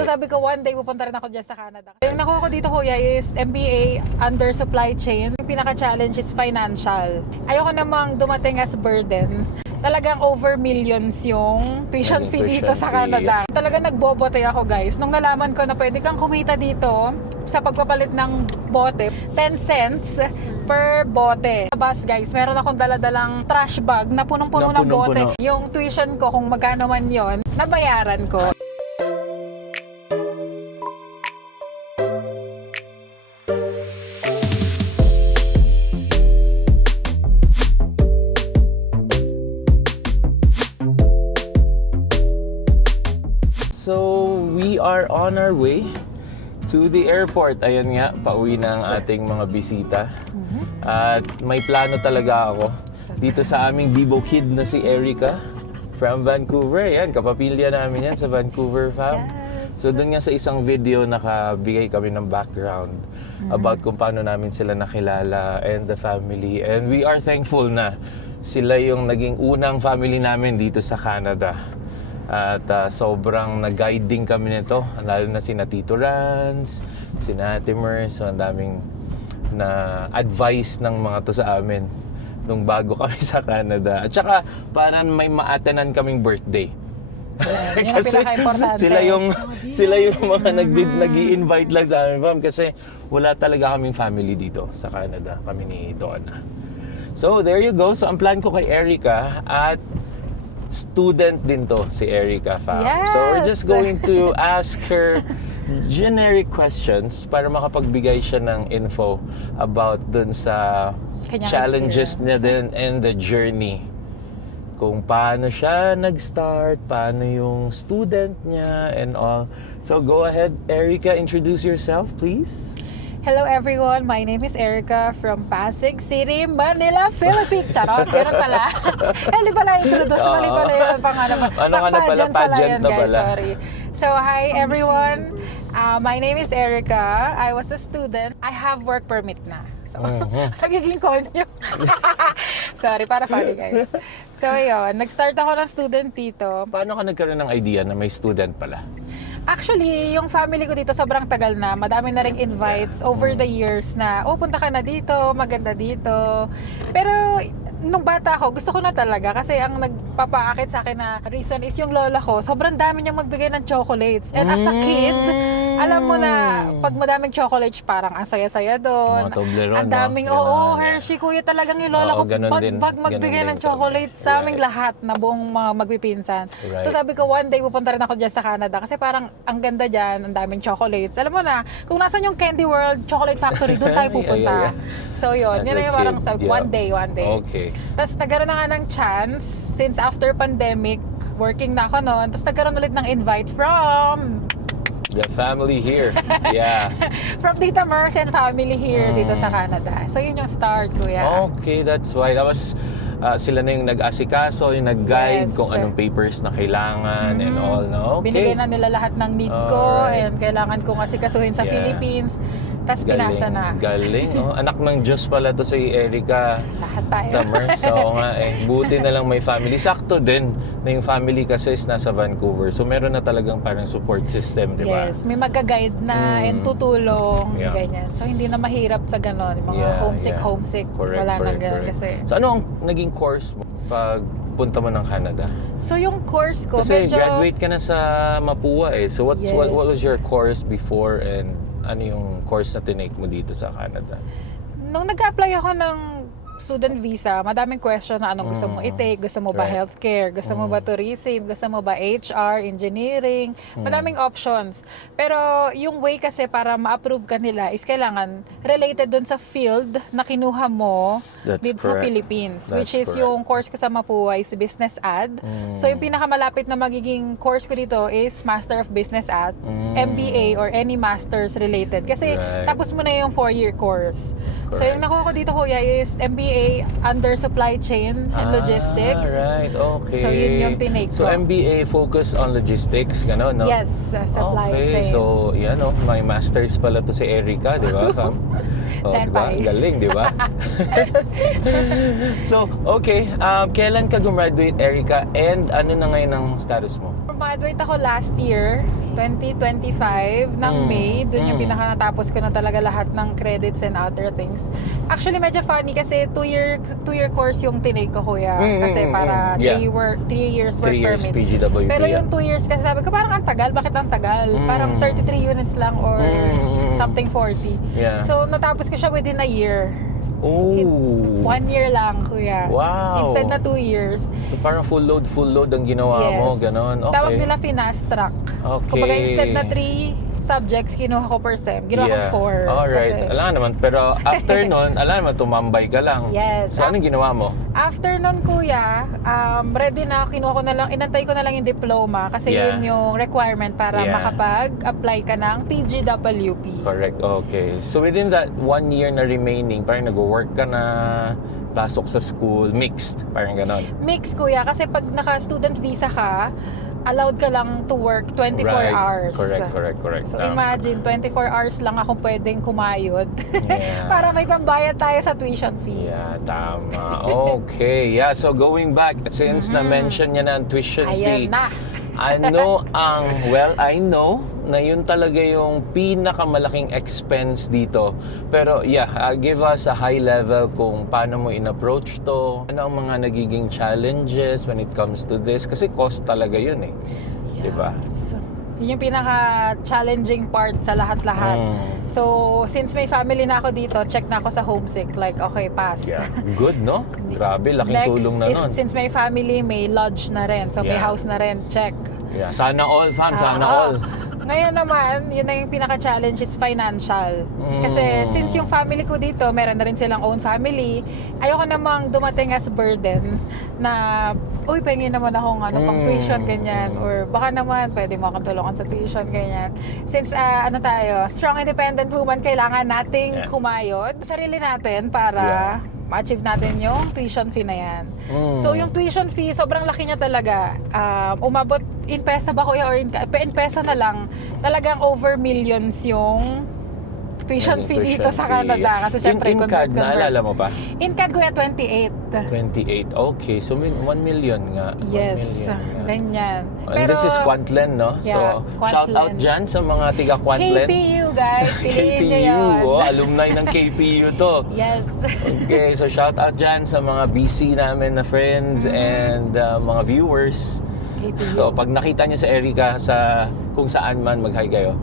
So sabi ko, one day pupunta rin ako dyan sa Canada. Yung nakuha ko dito, kuya, is MBA under supply chain. Yung pinaka-challenge is financial. Ayoko namang dumating as burden. Talagang over millions yung tuition fee dito sa Canada. Talagang nagbobote ako, guys. Nung nalaman ko na pwede kang kumita dito sa pagpapalit ng bote, 10 cents per bote. Sa bus, guys, meron akong daladalang trash bag na punong-puno ng bote. Yung tuition ko, kung magkano man yon, nabayaran ko. So, we are on our way to the airport. Ayan nga, pauwi na ang ating mga bisita. At may plano talaga ako dito sa aming Bibo Kid na si Erica from Vancouver. Ayan, kapapilya namin yan sa Vancouver fam. So, dun nga sa isang video nakabigay kami ng background about kung paano namin sila nakilala and the family. And we are thankful na sila yung naging unang family namin dito sa Canada. At sobrang nag-guiding kami nito, lalo na sina Tito Rans, sina Ate Mers. So ang daming na advice ng mga to sa amin nung bago kami sa Canada. At saka parang may ma-attenan kaming birthday. Yun ang pinaka-importante. Sila yung mga nag-i-invite lang sa amin, ma'am, kasi wala talaga kaming family dito sa Canada, kami ni Donna. So there you go. So ang plan ko kay Erica, at student din to si Erica, fam. Yes! So we're just going to ask her generic questions para makapagbigay siya ng info about dun sa Kanyang challenges experience niya din and the journey. Kung paano siya nag-start, paano yung student niya and all. So go ahead, Erica, introduce yourself, please. Hello everyone, my name is Erica from Pasig City, Manila, Philippines. Charot, ganun pala. Hindi pala introduce, mali pala yung pangalan. Pageant pala yun, guys, sorry. So hi everyone, my name is Erica. I was a student. I have work permit na. So, nagiging konyo. Sorry, para funny, guys. So yun, nag-start ako ng student dito. Paano ka nagkaroon ng idea na may student pala? Actually, yung family ko dito sobrang tagal na. Madami na ring invites over the years na, oh, punta ka na dito, maganda dito. Pero nung bata ako, gusto ko na talaga kasi ang nagpapaakit sa akin na reason is yung lola ko, sobrang dami niyang magbigay ng chocolates. And as a kid, alam mo na pag madaming chocolates, parang ang saya-saya doon. Mga Toblerone, Ang daming, Hershey, kuya, talagang yung lola ko magbigay ng chocolates sa aming lahat na buong mga magpipinsan. Right. So sabi ko, one day pupunta rin ako dyan sa Canada kasi parang ang ganda dyan, ang daming chocolates. Alam mo na, kung nasan yung Candy World Chocolate Factory, doon tayo pupunta. So yun, yun na yung parang sabi, one day. Okay. Tapos nagkaroon na nga ng chance, since after pandemic, working na ako noon, tapos nagkaroon ulit ng invite from the family here. Yeah. from Tita Mers and family here dito sa Canada. So yun yung start, kuya. Okay, that's why. Tapos sila na yung nag-asikaso, yung nag-guide kung anong papers na kailangan and all, no? Okay. Binigay na nila lahat ng need ko and kailangan kong asikasuhin sa Philippines. Tapos pinasa na. Galing, oh. Anak ng Diyos pala to si Erica. Lahat tayo. Tamers, oo nga eh. Buti na lang may family. Sakto din na yung family kasi is nasa Vancouver. So meron na talagang parang support system, di ba? Yes, may mag-guide na and tutulong, ganyan. So hindi na mahirap sa ganon. Mga homesick. Correct, wala nang ganon kasi. So ano ang naging course mo pag punta mo ng Canada? So yung course ko, kasi medyo graduate ka na sa Mapua eh. So what was your course before and ano yung course na tinake mo dito sa Canada? Nung nag-apply ako ng student visa, madaming question na anong gusto mo i-take. Gusto mo ba healthcare? Gusto mo ba tourism? Gusto mo ba HR, engineering? Madaming options. Pero yung way kasi para ma-approve ka nila is kailangan related dun sa field na kinuha mo dito sa Philippines. Which is yung course ko sa Mapua is Business Ad. So yung pinakamalapit na magiging course ko dito is Master of Business Ad, MBA or any masters related. Kasi tapos mo na yung 4-year course. So yung nakuha ko dito, kuya, is MBA under supply chain and logistics. Right, okay. So yun yung tinake ko. So MBA focus on logistics, gano'n, no? Yes, supply chain. So yan, oh, may masters pala to si Erica, di ba? Senpai. Diba? Galing, di ba? So, okay. Kailan ka gumraduate, Erica? And ano na ngayon ang status mo? Graduate ako last year, 2025, ng May. Doon yung pinaka natapos ko na talaga lahat ng credits and other things. Actually, medyo funny kasi 2-year course yung tinake ko, kuya. Kasi para 3 years work 3 years permit. PGWP. Pero yung 2 years kasi sabi ko, parang ang tagal. Bakit ang tagal? Parang 33 units lang or something 40. Yeah. So, natapos ko siya within a year. Oh. 1 year lang, kuya. Wow. Instead na 2 years. So, parang full load ang ginawa mo, ganon. Okay. Tawag nila finast track. Okay. Kumbaga instead na 3 subjects kinuha ko per sem, ginawa ko 4. Alright. Kasi, Alam naman, pero after nun, alam naman, tumambay ka lang. Yes. So, anong ginawa mo? After nun, kuya, ready na, kinuha ko na lang, inantay ko na lang yung diploma kasi yun yung requirement para makapag-apply ka ng PGWP. Correct, okay. So, within that 1 year na remaining, parang nag-work ka na, pasok sa school, mixed, parang ganon. Mix, kuya, kasi pag naka-student visa ka, allowed ka lang to work 24 hours. Correct. So imagine, 24 hours lang ako pwedeng kumayod Yeah. para may pambayad tayo sa tuition fee. Yeah, tama. Okay. Yeah, so going back, since na-mention niya na ang tuition fee, Ayan na. I know na yun talaga yung pinakamalaking expense dito. Pero give us a high level kung paano mo in-approach to. Ano ang mga nagiging challenges when it comes to this? Kasi cost talaga yun eh. Diba? Yes. Yun yung pinaka-challenging part sa lahat-lahat. So, since may family na ako dito, check na ako sa homesick. Like, okay, pass. Yeah. Good, no? Grabe, laking Next tulong na is, nun. since may family, may lodge na rin. So, may house na rin. Check. Yeah. Sana all, fam. Sana all. Ngayon naman, yun na yung pinaka-challenge is financial. Kasi since yung family ko dito, meron na rin silang own family, ayoko namang dumating as burden na, uy, pahingin naman akong pang tuition, ganyan. Or baka naman, pwede mo akong tulungan sa tuition, ganyan. Since, strong independent woman, kailangan nating kumayod sa sarili natin para ma-achieve natin yung tuition fee na yan. So, yung tuition fee, sobrang laki niya talaga. Umabot in peso ba kuya or in peso na lang, talagang over millions yung tuition fee dito sa Canada. Kasi syempre, in CAD, naalala mo pa? In CAD kuya, 28. 28. Okay, so 1 million nga. 1 Yes, million nga. ganyan. And this is Quantlen, no? Yeah, so, Quantlen. shout out dyan sa mga tiga Quantlen. KPU, guys. Piliin nyo yun. Alumni ng KPU to. Yes. Okay, so shout out dyan sa mga BC namin na friends and mga viewers. KPU. So, pag nakita nyo sa Erica sa kung saan man, mag-hi kayo.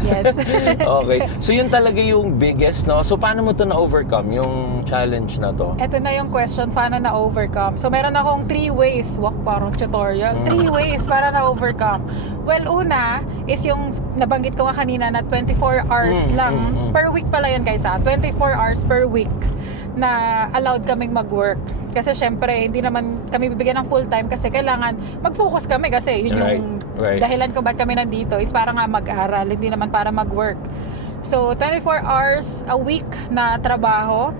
Yes. Okay. So, yun talaga yung biggest, no? So, paano mo to na-overcome, yung challenge na to? Ito na yung question, paano na-overcome? So, meron akong 3 ways. Parang tutorial. 3 ways para na-overcome. Well, una is yung nabanggit ko nga kanina na 24 hours lang. Per week pala yun, guys, 24 hours per week na allowed kaming mag-work. Kasi syempre, hindi naman kami bibigyan ng full time kasi kailangan mag-focus kami kasi yun yung dahilan kung ba't kami nandito is para nga mag-aral, hindi naman para mag-work. So, 24 hours a week na trabaho.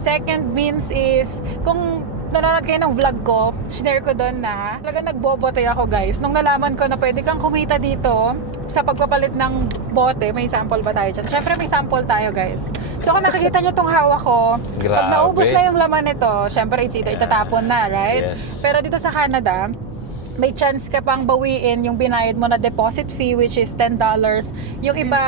Second means is, kung nanonood kayo ng vlog ko, share ko doon na talaga nagbobote ako, guys. Nung nalaman ko na pwede kang kumita dito sa pagpapalit ng bote, may sample ba tayo dyan? Siyempre may sample tayo, guys. So kung nakikita nyo tong hawak ko, pag naubos na yung laman nito, siyempre it's either itatapon na, right? Yes. Pero dito sa Canada, may chance ka pang bawiin yung binayad mo na deposit fee, which is $10. Yung iba,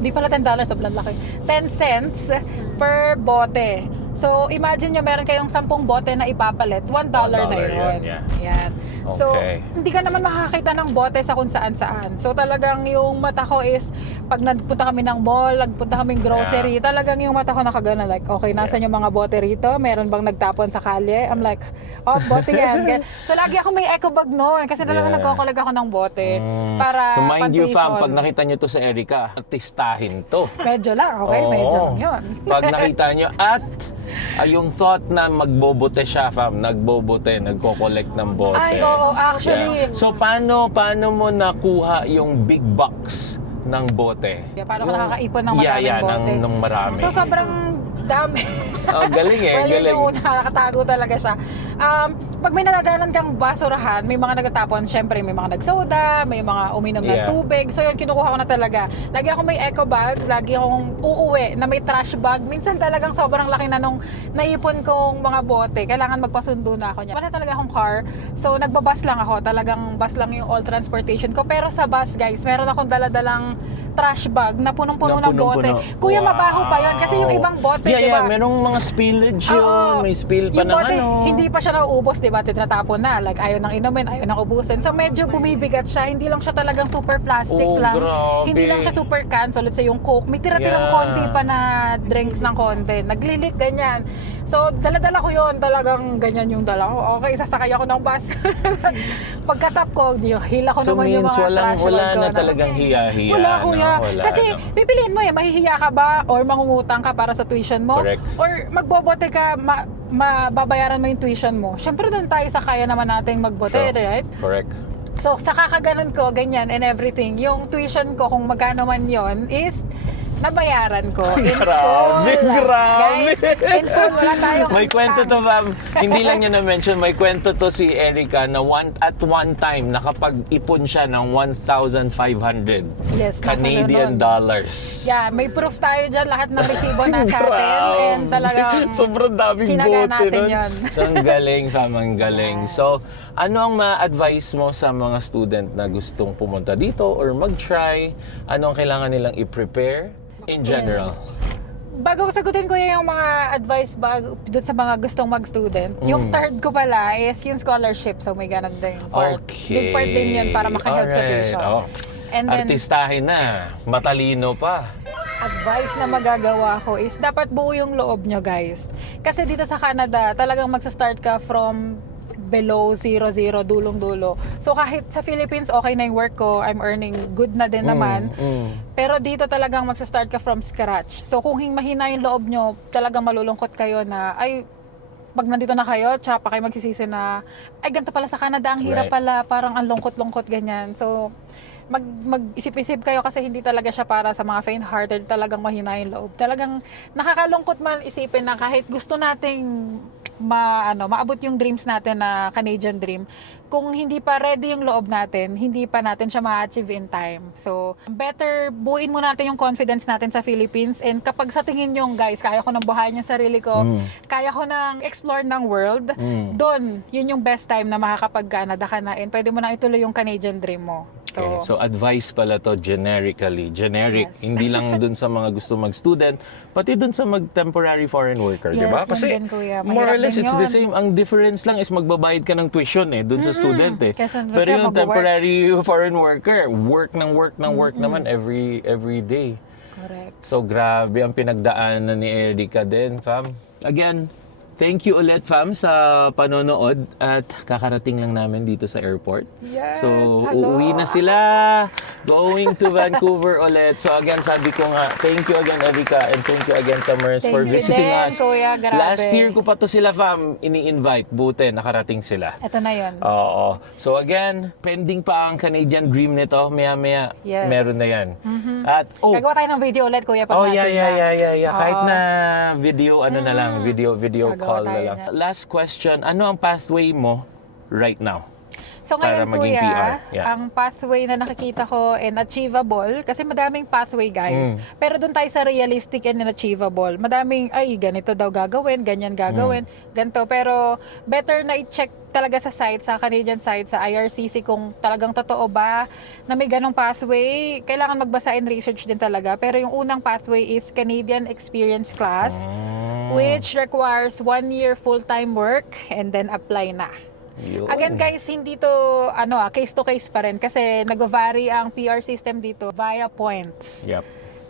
di pala $10, sobrang laki. 10 cents per bote. So, imagine nyo, meron kayong 10 bote na ipapalit, $1 na yun. Yan. So, hindi ka naman makakita ng bote sa kung saan-saan. So, talagang yung mata ko is, pag nagpunta kami ng mall, nagpunta kaming grocery, talagang yung mata ko nakagana, like, okay, nasan yung mga bote rito? Meron bang nagtapon sa kalye? I'm like, bote yan. So, lagi ako may eco bag noon, kasi talagang nagkukulag ako ng bote para so, mind you, pan-tuition. fam, pag nakita nyo to sa Erica, artistahin to. Medyo lang, okay? Medyo lang yun. Pag nakita nyo, at yung thought na magbobote siya, fam, nagbobote, nagko-collect ng bote. Ay, oo, actually. So, paano mo nakuha yung big box ng bote? Paano ka nakakaipon ng maraming bote? ng marami. So, sobrang dami. Galing eh, well, galing. Yun yung nakakatago talaga siya. pag may nadadaanan kang basurahan, may mga nagtatapon, syempre may mga nagsoda, may mga uminom ng Yeah. tubig. So yun, kinukuha ko na talaga. Lagi ako may eco bag, lagi akong uuwi na may trash bag. Minsan talagang sobrang laki na nung naipon kong mga bote. Kailangan magpasundo na ako niya. Wala talaga akong car. So nagbabus lang ako. Talagang bus lang yung all transportation ko. Pero sa bus, guys, meron akong daladalang trash bag na punong-puno ng bote. Kuya, mabaho pa yun. Kasi yung ibang bote, Yeah, di yeah, ba? merong mga spillage yun. Oo. May spill pa Yung ng bote, ano. hindi pa siya nauubos, di ba? Tinatapon na. Like, ayaw nang inumin, ayaw nang ubusin. So, medyo bumibigat siya. Hindi lang siya talagang super plastic Oh, lang. grabe. Hindi lang siya super can. So, let's say yung Coke, may tira-tirang Yeah. konti pa na drinks ng konti. Naglilik, ganyan. So, dala-dala ko yun. Talagang ganyan yung dala ko. Okay, sasakay ako ng bus. Pagkatap ko, hila ko So naman yung means mga trash wala bag ko na talagang hiya-hiya. wala, kuya. No? Wala, Kasi no? pipiliin mo mahihiya ka ba or mangungutang ka para sa tuition mo? Correct. Or magbobote ka, mababayaran mo yung tuition mo. Siyempre doon tayo sa kaya naman natin magbote, Sure. right? Correct. So sa kakaganon ko, ganyan and everything, yung tuition ko kung magkano man yon is nabayaran ko in Grabe, full. grabe. Guys, in full, wala tayong May kwento to, ma'am. Hindi lang niya na-mention, may kwento to si Erica na at one time nakapag-ipon siya ng 1,500 Yes, nasa Canadian ganun. dollars. Yeah, may proof tayo dyan, lahat ng resibo nasa atin Grabe. and talagang Sobrang daming tsinaga bote natin nun. yun. So, ang galing, fam, ang galing. Yes. So, ano ang ma-advise mo sa mga student na gustong pumunta dito or mag-try? Ano ang kailangan nilang i-prepare in general? Bago ko sagutin ko yung mga advice doon sa mga gustong mag-student, yung third ko pala is yung scholarship. So may ganun din part. Big part din yun para maka-help sa tuition. Oh. And then, Artistahin na. Matalino pa. advice na magagawa ko is dapat buo yung loob nyo, guys. Kasi dito sa Canada, talagang magsa-start ka from below 0, dulong-dulo. So kahit sa Philippines, okay na yung work ko, I'm earning good na din naman. Pero dito talagang magsa-start ka from scratch. So kung mahina yung loob nyo, talagang malulungkot kayo na, ay, pag nandito na kayo, tsaka pa kayo magsisisi na, ay, ganito pala sa Canada, ang hirap Right. pala, parang ang lungkot-lungkot, ganyan. So, mag-isip-isip kayo kasi hindi talaga siya para sa mga faint-hearted, talagang mahina yung loob. Talagang nakakalungkot man isipin na kahit gusto nating maabot yung dreams natin na Canadian dream, kung hindi pa ready yung loob natin, hindi pa natin siya ma-achieve in time. So, better buuin mo natin yung confidence natin sa Philippines, and kapag sa tingin nyo, guys, kaya ko nang buhayin yung sarili ko, kaya ko nang explore ng world, doon, yun yung best time na makakapag-Canada ka na, and pwede mo na ituloy yung Canadian dream mo. Okay, so advice pala to generically. Generic. Yes. Hindi lang dun sa mga gusto mag-student, pati dun sa mag-temporary foreign worker, di ba? Yes, Kasi yun din, kuya. more or Mahirap less din it's the yun. same. Ang difference lang is magbabayad ka ng tuition dun sa student Kasi Pero siya yung magwo-work. temporary foreign worker, work naman every day. Correct. So grabe ang pinagdaanan ni Erica din, fam. Again, thank you ulit, fam, sa panonood at kakarating lang namin dito sa airport. Yes, So, hello. uuwi na sila. Going to Vancouver ulit. So again, sabi ko nga, thank you again, Erica, and thank you again, Tamers, Thank for you visiting din, us. kuya. Grabe. Last year ko pa to sila, fam, ini-invite. Buti, nakarating sila. Ito na yun. Oo. So again, pending pa ang Canadian dream nito. Maya-maya, Yes. meron na yan. At, Gagawa tayo ng video ulit, kuya, pag Oh, yeah. Oo. Kahit na video, na lang, video Gagawa call na tayo lang. niyan. Last question, ano ang pathway mo right now? So Para ngayon, maging kuya, PR, yeah. ang pathway na nakikita ko and achievable, kasi madaming pathway, guys. Pero doon tayo sa realistic and achievable. Madaming, ay, ganito daw gagawin, ganyan gagawin, ganito. Pero better na i-check talaga sa site, sa Canadian site, sa IRCC, kung talagang totoo ba na may ganong pathway. Kailangan magbasa and research din talaga. Pero yung unang pathway is Canadian Experience Class, which requires 1 year full-time work and then apply na. Yun. Again, guys, hindi to case to case pa rin kasi nag-vary ang PR system dito via points. Yep.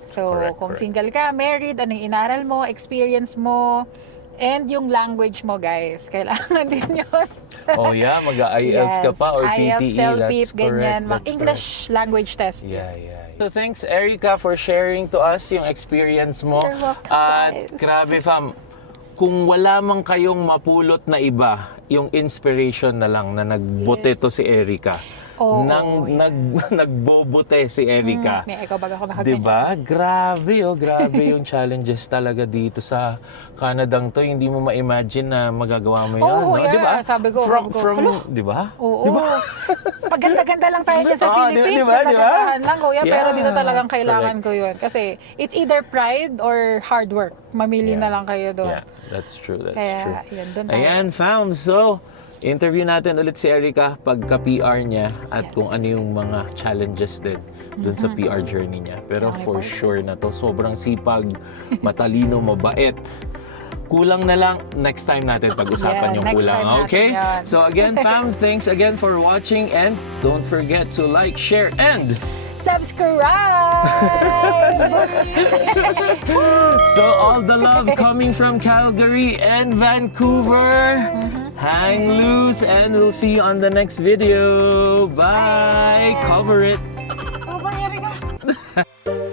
So, Correct, kung correct. single ka, married, ano yung inaral mo, experience mo, and yung language mo, guys. Kailangan din yun. Oh yeah, mag-IELTS ka pa or PTE. IELTS, LPIP, That's ganyan. correct. Mga English language test. Yeah. So thanks, Erica, for sharing to us yung experience mo. You're welcome, At guys. grabe, fam, kung wala man kayong mapulot na iba, yung inspiration na lang na nagbote to si Erica. Oo, nagbobote si Erica. May ikaw baga ako nakaganyan. Diba? Grabe yung challenges talaga dito sa Canadang to. Hindi mo ma-imagine na magagawa mo yun, Oo, no? yeah. Diba? Sabi ko, Diba? Oo. Paganda-ganda lang tayo dyan sa Philippines. Diba? Ganda-gandahan lang, kuya. Pero Yeah. dito talagang kailangan ko yun. Kasi it's either pride or hard work. Mamili na lang kayo doon. Yeah, that's true. That's Kaya, true. yun, doon tayo. Ayan, fam. So, interview natin ulit si Erica pagka-PR niya at Yes. kung ano yung mga challenges din dun sa PR journey niya. Pero Okay, for po. sure na to, sobrang sipag, matalino, mabait. Kulang na lang, next time natin pag-usapan Yeah, yung next kulang. time natin Okay? yan. So again, fam, thanks again for watching and don't forget to like, share, and Subscribe! so all the love coming from Calgary and Vancouver. Hang loose and we'll see you on the next video. Bye. Bye. Cover it. Oh, Erika.